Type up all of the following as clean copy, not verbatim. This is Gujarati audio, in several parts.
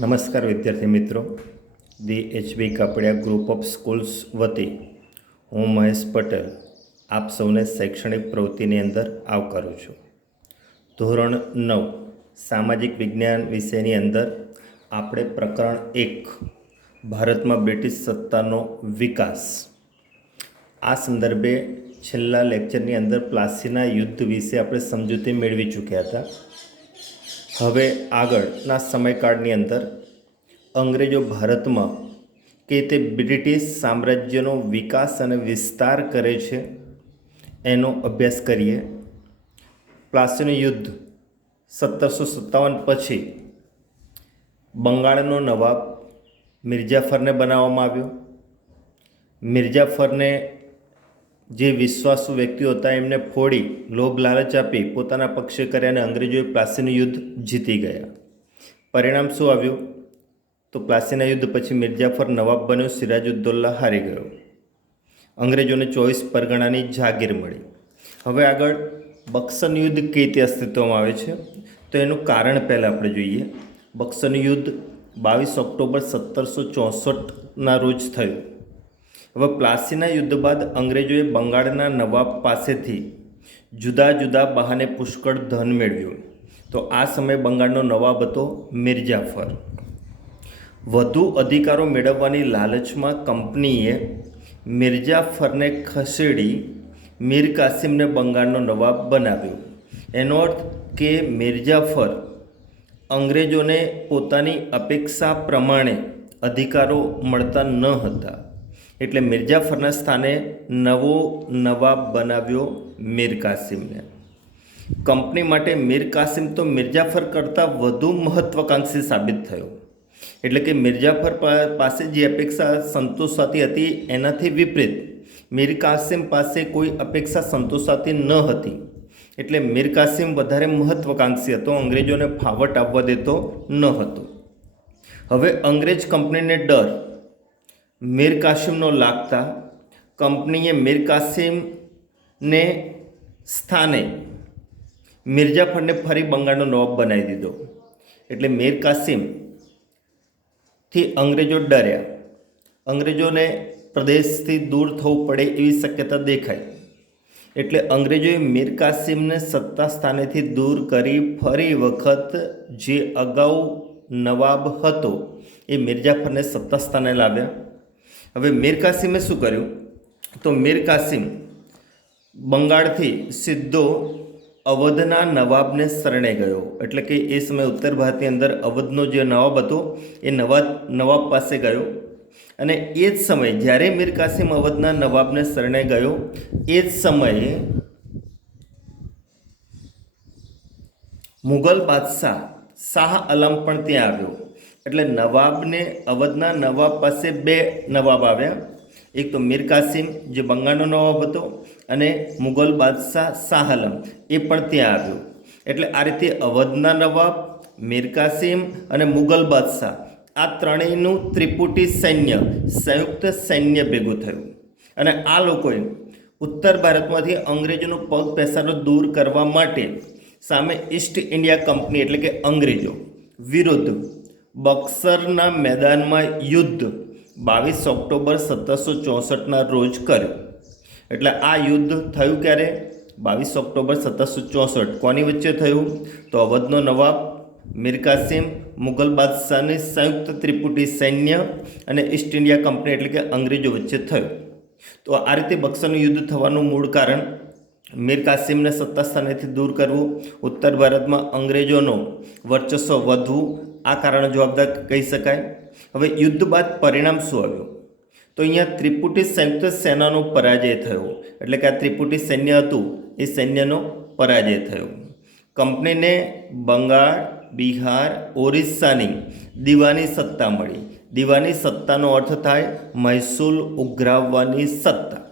નમસ્કાર વિદ્યાર્થી મિત્રો, the HB Kapadia group of schools વતી હું મહેશ પટેલ આપ સૌને શૈક્ષણિક પ્રવૃત્તિની અંદર આવકારું છું. ધોરણ 9 સામાજિક વિજ્ઞાન વિષયની અંદર આપણે પ્રકરણ 1 ભારતમાં બ્રિટિશ સત્તાનો વિકાસ આ સંદર્ભે છેલ્લા લેક્ચરની અંદર પ્લાસીના યુદ્ધ વિશે આપણે સમજૂતી મેળવી ચૂક્યા હતા. હવે આગળના સમયકાળની અંદર અંગ્રેજો ભારતમાં કે તે બ્રિટિશ સામ્રાજ્યનો વિકાસ અને વિસ્તાર કરે છે એનો અભ્યાસ કરીએ. પ્લાસીનું યુદ્ધ 1757 પછી બંગાળનો નવાબ મિર્જાફરને બનાવવામાં આવ્યો. મિર્જાફરને જે વિશ્વાસુ વ્યક્તિઓ હતા એમને ફોડી લોભ લાલચ આપી પોતાના પક્ષે કર્યા અને અંગ્રેજોએ પ્લાસીનું યુદ્ધ જીતી ગયા. પરિણામ શું આવ્યું? તો પ્લાસીના યુદ્ધ પછી મિર્જાફર નવાબ બન્યો, સિરાજુદ્દૌલા હારી ગયો. અંગ્રેજોને 24 પરગણાની જાગીર મળી. હવે આગળ બક્સરનું યુદ્ધ કઈ રીતે અસ્તિત્વમાં આવે છે તો એનું કારણ પહેલાં આપણે જોઈએ. બક્સરનું યુદ્ધ 22 ઓક્ટોબર 1764ના રોજ થયું. હવે પ્લાસીના યુદ્ધ બાદ અંગ્રેજોએ બંગાળના નવાબ પાસેથી જુદા જુદા બહાને પુષ્કળ ધન મેળવ્યું. તો આ સમયે બંગાળનો નવાબ હતો મિર્જાફર. વધુ અધિકારો મેળવવાની લાલચમાં કંપનીએ મિર્જાફરને ખસેડી મીર કાસિમને બંગાળનો નવાબ બનાવ્યો. એનો અર્થ કે મિર્જાફર અંગ્રેજોને પોતાની અપેક્ષા પ્રમાણે અધિકારો મળતા ન હતા, એટલે મિર્જાફરના સ્થાને નવો નવાબ બનાવ્યો મીર કાસિમને. કંપની માટે મીર કાસિમ તો મિર્જાફર કરતાં વધુ મહત્વાકાંક્ષી સાબિત થયો. એટલે કે મિર્જાફર પાસે જે અપેક્ષા સંતોષાતી હતી એનાથી વિપરીત મીર કાસિમ પાસે કોઈ અપેક્ષા સંતોષાતી ન હતી. એટલે મીર કાસિમ વધારે મહત્વાકાંક્ષી હતો, અંગ્રેજોને ફાવટ આપવા દેતો ન હતો. હવે અંગ્રેજ કંપનીને ડર મીર કાસિમનો લાગતા કંપનીએ મીર કાસિમને સ્થાને મિર્જાફરને ફરી બંગાળનો નવાબ બનાવી દીધો. એટલે મીર કાસિમથી અંગ્રેજો ડર્યા. અંગ્રેજોને પ્રદેશથી દૂર થવું પડે એવી શક્યતા દેખાઈ. એટલે અંગ્રેજોએ મીર કાસિમને સત્તા સ્થાનેથી દૂર કરી ફરી વખત જે અગાઉ નવાબ હતો એ મિર્જાફરને સત્તા સ્થાને લાવ્યા. હવે મીર કાસિમે શું કર્યું તો મીર કાસિમ બંગાળથી સીધો અવધના નવાબને શરણે ગયો. એટલે કે એ સમયે ઉત્તર ભારતની અંદર અવધનો જે નવાબ હતો એ નવાબ પાસે ગયો. અને એ જ સમયે જ્યારે મીર કાસિમ અવધના નવાબને શરણે ગયો એ જ સમયે મુગલ બાદશાહ શાહ આલમ પણ ત્યાં આવ્યો. એટલે નવાબને અવધના નવાબ પાસે બે નવાબ આવ્યા. એક તો મીર કાસિમ જે બંગાળનો નવાબ હતો અને મુગલ બાદશાહ શાહ આલમ એ પણ ત્યાં આવ્યો. એટલે આ રીતે અવધના નવાબ, મીર કાસિમ અને મુગલ બાદશાહ આ ત્રણેયનું ત્રિપુટી સૈન્ય, સંયુક્ત સૈન્ય ભેગું થયું. અને આ લોકોએ ઉત્તર ભારતમાંથી અંગ્રેજોનો પગ પેસારો દૂર કરવા માટે સામે ઈસ્ટ ઇન્ડિયા કંપની એટલે કે અંગ્રેજો વિરુદ્ધ બક્સરના મેદાનમાં યુદ્ધ 22 ઓક્ટોબર 1764ના રોજ કર્યું. એટલે આ યુદ્ધ થયું ક્યારે? 22 ઓક્ટોબર 1764. કોની વચ્ચે થયું? તો અવધનો નવાબ, મીર કાસિમ, મુગલ બાદશાહની સંયુક્ત ત્રિપુટી સૈન્ય અને ઈસ્ટ ઇન્ડિયા કંપની એટલે કે અંગ્રેજો વચ્ચે થયું. તો આ રીતે બક્સરનું યુદ્ધ થવાનું મૂળ કારણ મીર કાસિમને સત્તા સ્થાનેથી દૂર કરવું, ઉત્તર ભારતમાં અંગ્રેજોનો વર્ચસ્વ વધવું, આ કારણ જવાબદાર કહી શકાય. હવે યુદ્ધ બાદ પરિણામ શું આવ્યું? તો અહીંયા ત્રિપુટી સંયુક્ત સેનાનો પરાજય થયો. એટલે કે આ ત્રિપુટી સૈન્ય હતું એ સૈન્યનો પરાજય થયો. કંપનીને બંગાળ, બિહાર, ઓરિસ્સાની દીવાની સત્તા મળી. દીવાની સત્તાનો અર્થ થાય મહેસૂલ ઉઘરાવવાની સત્તા,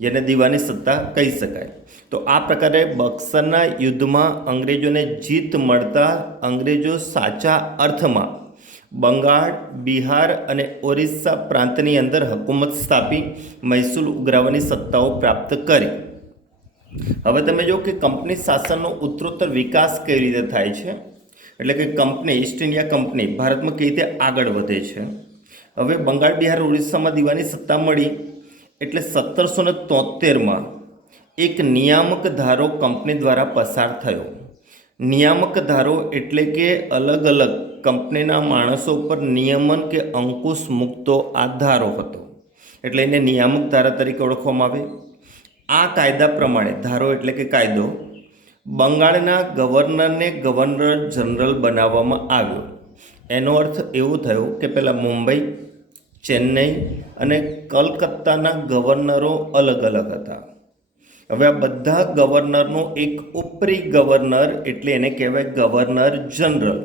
જેને દીવાની સત્તા કહી શકાય. તો આ પ્રકારે બક્સરના યુદ્ધમાં અંગ્રેજોને જીત મળતા અંગ્રેજો સાચા અર્થમાં બંગાળ, બિહાર અને ઓરિસ્સા પ્રાંતની અંદર હુકુમત સ્થાપી મહેસૂલ ઉઘરાવવાની સત્તાઓ પ્રાપ્ત કરી. હવે તમે જો કે કંપની શાસનનો ઉત્તરોત્તર વિકાસ કેવી રીતે થાય છે એટલે કે કંપની ઈસ્ટ ઇન્ડિયા કંપની ભારતમાં કઈ રીતે આગળ વધે છે. હવે બંગાળ, બિહાર, ઓરિસ્સામાં દીવાની સત્તા મળી એટલે 1773માં એક નિયામક ધારો કંપની દ્વારા પસાર થયો. નિયામક ધારો એટલે કે અલગ અલગ કંપનીના માણસો પર નિયમન કે અંકુશ મૂકતો આ ધારો હતો, એટલે એને નિયામક ધારા તરીકે ઓળખવામાં આવે. આ કાયદા પ્રમાણે, ધારો એટલે કે કાયદો, બંગાળના ગવર્નરને ગવર્નર જનરલ બનાવવામાં આવ્યો. એનો અર્થ એવો થયો કે પહેલાં મુંબઈ, ચેન્નઈ અને કલકત્તાના ગવર્નરો અલગ અલગ હતા. હવે આ બધા ગવર્નરનો એક ઉપરી ગવર્નર એટલે એને કહેવાય ગવર્નર જનરલ,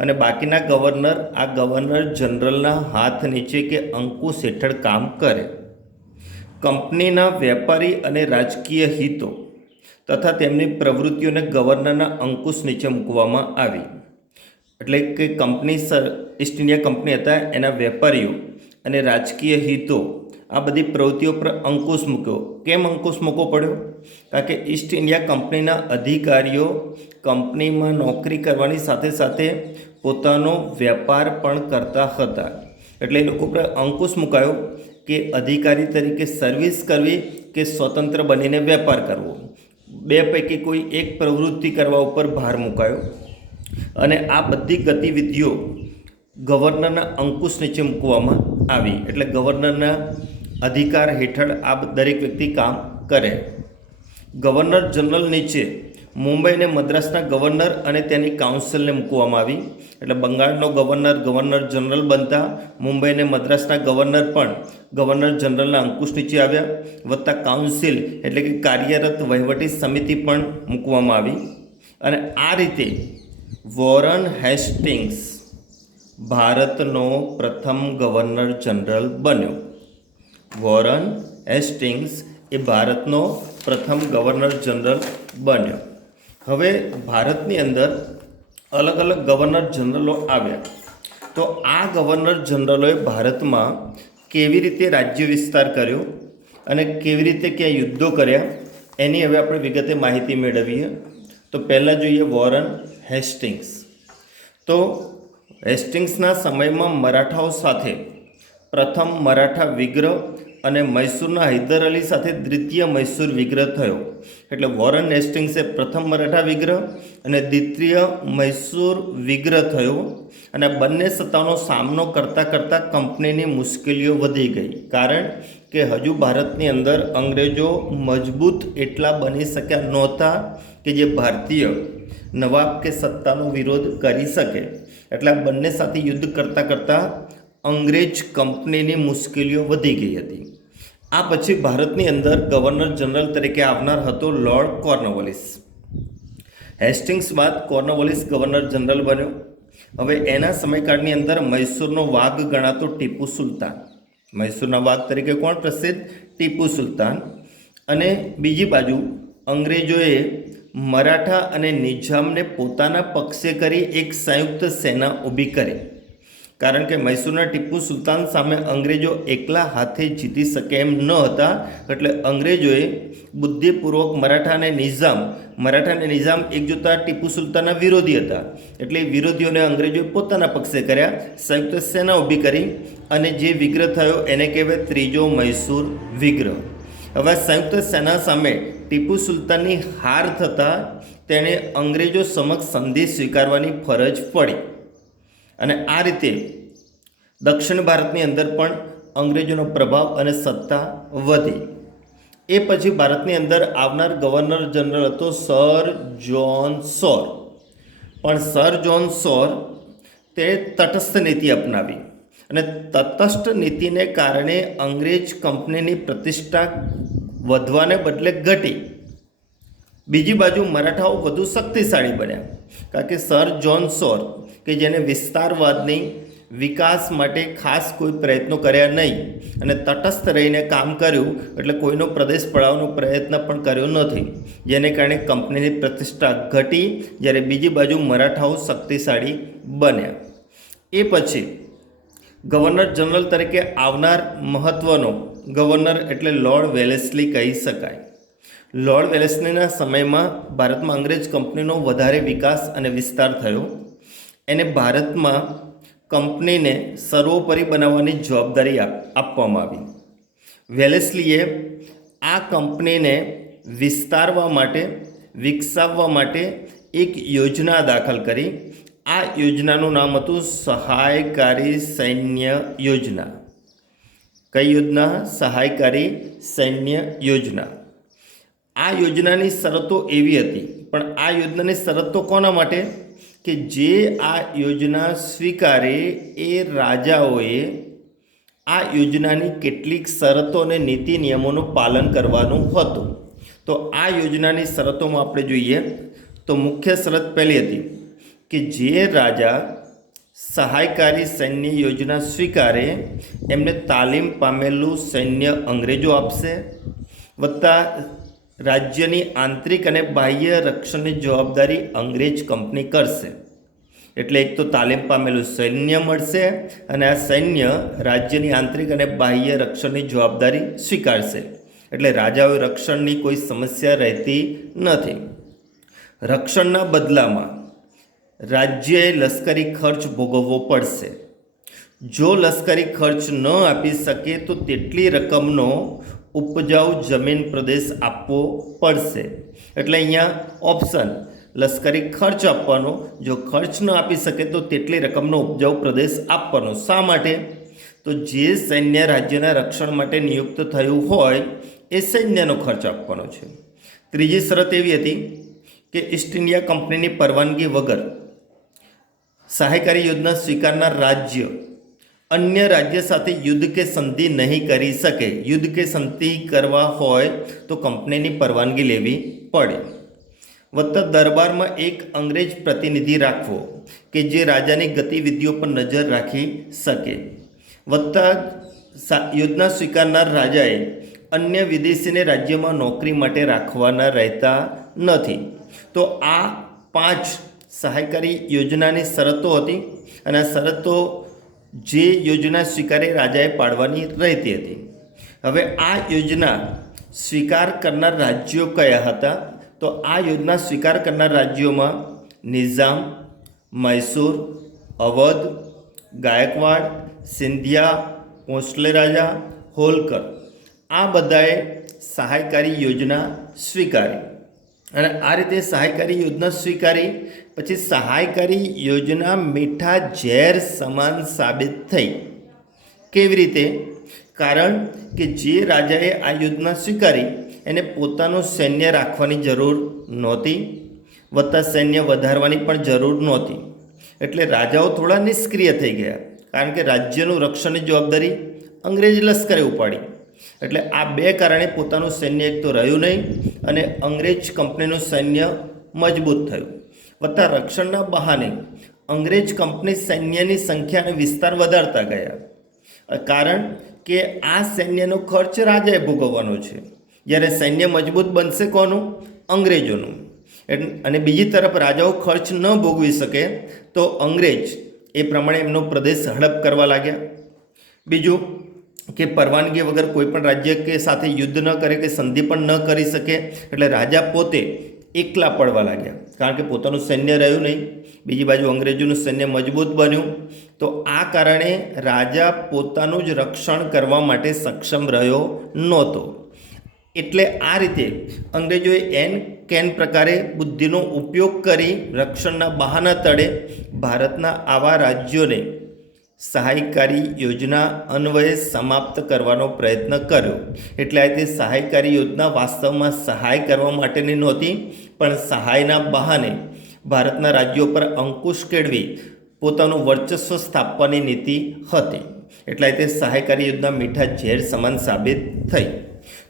અને બાકીના ગવર્નર આ ગવર્નર જનરલના હાથ નીચે કે અંકુશ હેઠળ કામ કરે. કંપનીના વેપારી અને રાજકીય હિતો તથા તેમની પ્રવૃત્તિઓને ગવર્નરના અંકુશ નીચે મૂકવામાં આવી. એટલે કે કંપની ઈસ્ટ ઇન્ડિયા કંપની હતા, એના વેપારીઓ અને રાજકીય હિતો આ બધી પ્રવૃત્તિઓ પર અંકુશ મૂક્યો. કેમ અંકુશ મૂકવો પડ્યો? કારણ કે ઈસ્ટ ઇન્ડિયા કંપનીના અધિકારીઓ કંપનીમાં નોકરી કરવાની સાથે સાથે પોતાનો વેપાર પણ કરતા હતા. એટલે એ લોકો પર અંકુશ મુકાયો કે અધિકારી તરીકે સર્વિસ કરવી કે સ્વતંત્ર બનીને વેપાર કરવો, બે પૈકી કોઈ એક પ્રવૃત્તિ કરવા ઉપર ભાર મુકાયો. અને આ બધી ગતિવિધિઓ ગવર્નરના અંકુશ નીચે મૂકવામાં આવી. એટલે ગવર્નરના અધિકાર હેઠળ આ દરેક વ્યક્તિ કામ કરે. ગવર્નર જનરલ નીચે મુંબઈ અને મદ્રાસના ગવર્નર અને તેની કાઉન્સિલને મૂકવામાં આવી. એટલે બંગાળનો ગવર્નર ગવર્નર જનરલ બનતા મુંબઈ અને મદ્રાસના ગવર્નર પણ ગવર્નર જનરલના અંકુશ નીચે આવ્યા, વત્તા કાઉન્સિલ એટલે કે કાર્યરત વહીવટી સમિતિ પણ મૂકવામાં આવી. અને આ રીતે વોરન હેસ્ટિંગ્સ ભારતનો પ્રથમ ગવર્નર જનરલ બન્યો. વોરન હેસ્ટિંગ્સ એ ભારતનો પ્રથમ ગવર્નર જનરલ બન્યો. હવે ભારતની અંદર અલગ અલગ ગવર્નર જનરલો આવ્યા. તો આ ગવર્નર જનરલોએ ભારતમાં કેવી રીતે રાજ્ય વિસ્તાર કર્યો અને કેવી રીતે ક્યાં યુદ્ધો કર્યા એની હવે આપણે વિગતે માહિતી મેળવીએ. તો પહેલાં જોઈએ વોરન હેસ્ટિંગ્સ. તો હેસ્ટિંગ્સના સમયમાં મરાઠાઓ સાથે પ્રથમ મરાઠા વિગ્રહ અને મૈસૂરના હૈદર અલી સાથે દ્વિતીય મૈસૂર વિગ્રહ થયો. એટલે વોરન હેસ્ટિંગ્સે પ્રથમ મરાઠા વિગ્રહ અને દ્વિતીય મૈસૂર વિગ્રહ થયો. અને બંને સત્તાનો સામનો કરતાં કરતાં કંપનીની મુશ્કેલીઓ વધી ગઈ, કારણ કે હજુ ભારતની અંદર અંગ્રેજો મજબૂત એટલા બની શક્યા નહોતા કે જે ભારતીય નવાબ કે સત્તાનો વિરોધ કરી શકે. એટલે આ બંને સાથે યુદ્ધ કરતાં કરતાં અંગ્રેજ કંપનીની મુશ્કેલીઓ વધી ગઈ હતી. આ પછી ભારતની અંદર ગવર્નર જનરલ તરીકે આવનાર હતો લોર્ડ કોર્નવોલિસ. હેસ્ટિંગ્સ બાદ કોર્નવોલિસ ગવર્નર જનરલ બન્યો. હવે એના સમયકાળની અંદર મૈસૂરનો વાઘ ગણાતો ટીપુ સુલતાન, મૈસૂરના વાઘ તરીકે કોણ પ્રસિદ્ધ? ટીપુ સુલતાન. અને બીજી બાજુ અંગ્રેજોએ મરાઠા અને નિઝામને પોતાના પક્ષે કરી એક સંયુક્ત સેના ઊભી કરી. કારણ કે મૈસૂરના ટીપુ સુલતાન સામે અંગ્રેજો એકલા હાથે જીતી શકે એમ ન હતા. એટલે અંગ્રેજોએ બુદ્ધિપૂર્વક મરાઠા અને નિઝામ એક જોતા ટીપુ સુલતાનના વિરોધી હતા. એટલે વિરોધીઓને અંગ્રેજોએ પોતાના પક્ષે કર્યા, સંયુક્ત સેના ઊભી કરી અને જે વિગ્રહ થયો એને કહેવાય ત્રીજો મૈસૂર વિગ્રહ. હવે સંયુક્ત સેના સામે ટીપુ સુલતાનની હાર થતાં તેણે અંગ્રેજો સમક્ષ સંધિ સ્વીકારવાની ફરજ પડી. અને આ રીતે દક્ષિણ ભારતની અંદર પણ અંગ્રેજોનો પ્રભાવ અને સત્તા વધી. એ પછી ભારતની અંદર આવનાર ગવર્નર જનરલ હતો સર જ્હોન સોર. પણ સર જ્હોન સોર તે તટસ્થ નીતિ અપનાવી અને તટસ્થ નીતિને કારણે અંગ્રેજ કંપનીની પ્રતિષ્ઠા વધવાને બદલે ઘટી. બીજી બાજુ મરાઠાઓ વધુ શક્તિશાળી બન્યા, કારણ કે સર જ્હોન સોર કે જેને વિસ્તારવાદની વિકાસ માટે ખાસ કોઈ પ્રયત્નો કર્યા નહીં અને તટસ્થ રહીને કામ કર્યું, એટલે કોઈનો પ્રદેશ પડાવવાનો પ્રયત્ન પણ કર્યો નથી, જેને કારણે કંપનીની પ્રતિષ્ઠા ઘટી, જ્યારે બીજી બાજુ મરાઠાઓ શક્તિશાળી બન્યા. એ પછી ગવર્નર જનરલ તરીકે આવનાર મહત્ત્વનો ગવર્નર એટલે લોર્ડ વેલેસ્લી કહી શકાય. લોર્ડ વેલેસ્લીના સમયમાં ભારતમાં અંગ્રેજ કંપનીનો વધારે વિકાસ અને વિસ્તાર થયો. એને ભારતમાં કંપનીને સર્વોપરી બનાવવાની જવાબદારી આપવામાં આવી. વેલેસ્લીએ આ કંપનીને વિસ્તારવા માટે, વિકસાવવા માટે એક યોજના દાખલ કરી. આ યોજનાનું નામ હતું સહાયકારી સૈન્ય યોજના. કઈ યોજના? સહાયકારી સૈન્ય યોજના. આ યોજનાની શરતો એવી હતી, પણ આ યોજનાની શરતો કોના માટે? કે જે આ યોજના સ્વીકારે એ રાજાઓએ આ યોજનાની કેટલીક શરતો અને નીતિ નિયમોનું પાલન કરવાનું હતું. તો આ યોજનાની શરતોમાં આપણે જોઈએ તો મુખ્ય શરત પહેલી હતી કે જે રાજા સહાયકારી સૈન્ય યોજના સ્વીકારે એમને તાલીમ પામેલું સૈન્ય અંગ્રેજો આપશે, વત્તા રાજ્યની આંતરિક અને બાહ્ય રક્ષણની જવાબદારી અંગ્રેજ કંપની કરશે. એટલે એક તો તાલીમ પામેલું સૈન્ય મળશે અને આ સૈન્ય રાજ્યની આંતરિક અને બાહ્ય રક્ષણની જવાબદારી સ્વીકારશે. એટલે રાજાઓએ રક્ષણની કોઈ સમસ્યા રહેતી નથી. રક્ષણના બદલામાં રાજ્યએ લશ્કરી ખર્ચ ભોગવવો પડશે. જો લશ્કરી ખર્ચ ન આપી શકે તો તેટલી રકમનો ઉપજાઉ જમીન પ્રદેશ આપવો પડશે. એટલે અહીંયા ઓપ્શન લશ્કરી ખર્ચ આપવાનો, જો ખર્ચ ન આપી શકે તો તેટલી રકમનો ઉપજાઉ પ્રદેશ આપવાનો. શા માટે? તો જે સૈન્ય રાજ્યના રક્ષણ માટે નિયુક્ત થયું હોય એ સૈન્યનો ખર્ચ આપવાનો છે. ત્રીજી શરત એવી હતી કે ઈસ્ટ ઇન્ડિયા કંપનીની પરવાનગી વગર સહાયકારી યોજના સ્વીકારનાર રાજ્ય અન્ય રાજ્ય સાથે યુદ્ધ કે સંધિ નહીં કરી શકે. યુદ્ધ કે સંધિ કરવા હોય તો કંપનીની પરવાનગી લેવી પડે. વત્તા દરબારમાં એક અંગ્રેજ પ્રતિનિધિ રાખવો કે જે રાજાની ગતિવિધિઓ પર નજર રાખી શકે. વત્તા યોજના સ્વીકારનાર રાજાએ અન્ય વિદેશીને રાજ્યમાં નોકરી માટે રાખવાના રહેતા નથી. તો આ 5 સહાયકારી યોજનાની શરતો હતી અને આ શરતો જે યોજના સ્વીકારે રાજાએ પાડવાની રહેતી હતી. હવે આ યોજના સ્વીકાર કરનાર રાજ્યો કયા હતા? તો આ યોજના સ્વીકાર કરનાર રાજ્યોમાં નિઝામ, મૈસૂર, અવધ, ગાયકવાડ, સિંધિયા, ભોંસલે રાજા, હોલકર, આ બધાએ સહાયકારી યોજના સ્વીકારી. અને આ રીતે સહાયકારી યોજના સ્વીકારી પછી સહાયકારી યોજના મીઠા ઝેર સમાન સાબિત થઈ. કેવી રીતે? કારણ કે જે રાજાએ આ યોજના સ્વીકારી એને પોતાનું સૈન્ય રાખવાની જરૂર નહોતી, વત્તા સૈન્ય વધારવાની પણ જરૂર નહોતી. એટલે રાજાઓ થોડા નિષ્ક્રિય થઈ ગયા, કારણ કે રાજ્યનું રક્ષણની જવાબદારી અંગ્રેજ લશ્કરે ઉપાડી. એટલે આ 2 કારણે પોતાનું સૈન્ય એક તો રહ્યું નહીં અને અંગ્રેજ કંપનીનું સૈન્ય મજબૂત થયું. વત્તા રક્ષણના બહાને અંગ્રેજ કંપની સૈન્યની સંખ્યા અને વિસ્તાર વધારતા ગયા, કારણ કે આ સૈન્યનો ખર્ચ રાજાએ ભોગવવાનો છે. જ્યારે સૈન્ય મજબૂત બનશે કોનું? અંગ્રેજોનું. અને બીજી તરફ રાજાઓ ખર્ચ ન ભોગવી શકે તો અંગ્રેજ એ પ્રમાણે એમનો પ્રદેશ હડપ કરવા લાગ્યા. બીજું કે પરવાનગી વગર કોઈ પણ રાજ્ય કે સાથે યુદ્ધ ન કરે કે સંધિ પણ ન કરી શકે. એટલે રાજા પોતે એકલા પડવા લાગ્યા, કારણ કે પોતાનું સૈન્ય રહ્યું નહીં. બીજી બાજુ અંગ્રેજોનું સૈન્ય મજબૂત બન્યું. તો આ કારણે રાજા પોતાનું જ રક્ષણ કરવા માટે સક્ષમ રહ્યો નહોતો. એટલે આ રીતે અંગ્રેજોએ કેન પ્રકારે બુદ્ધિનો ઉપયોગ કરી રક્ષણના બહાના તળે ભારતના આવા રાજ્યોને સહાયકારી યોજના અન્વયે સમાપ્ત કરવાનો પ્રયત્ન કર્યો. એટલે આ તે સહાયકારી યોજના વાસ્તવમાં સહાય કરવા માટેની નહોતી, પણ સહાયના બહાને ભારતના રાજ્યો પર અંકુશ કેળવી પોતાનું વર્ચસ્વ સ્થાપવાની નીતિ હતી. એટલે તે સહાયકારી યોજના મીઠા ઝેર સમાન સાબિત થઈ.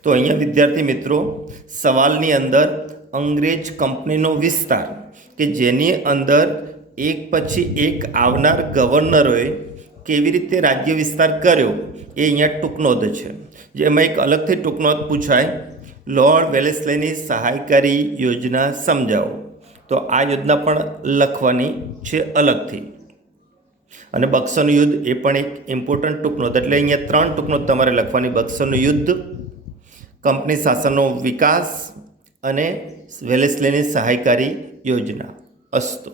તો અહીંયા વિદ્યાર્થી મિત્રો સવાલની અંદર અંગ્રેજ કંપનીનો વિસ્તાર કે જેની અંદર એક પછી એક આવનાર ગવર્નરોએ કેવી રીતે રાજ્ય વિસ્તાર કર્યો એ અહીંયા ટૂંકનોંધ છે. જેમાં એક અલગથી ટૂંકનોંધ પૂછાય, લોર્ડ વેલેસ્લીની સહાયકારી યોજના સમજાવો. તો આ યોજના પણ લખવાની છે અલગથી. અને બક્સરનું યુદ્ધ એ પણ એક ઇમ્પોર્ટન્ટ ટૂંકનોંધ. એટલે અહીંયા 3 ટૂંકનોંધ તમારે લખવાની: બક્સરનું યુદ્ધ, કંપની શાસનનો વિકાસ અને વેલેસ્લીની સહાયકારી યોજના. અસ્તુ.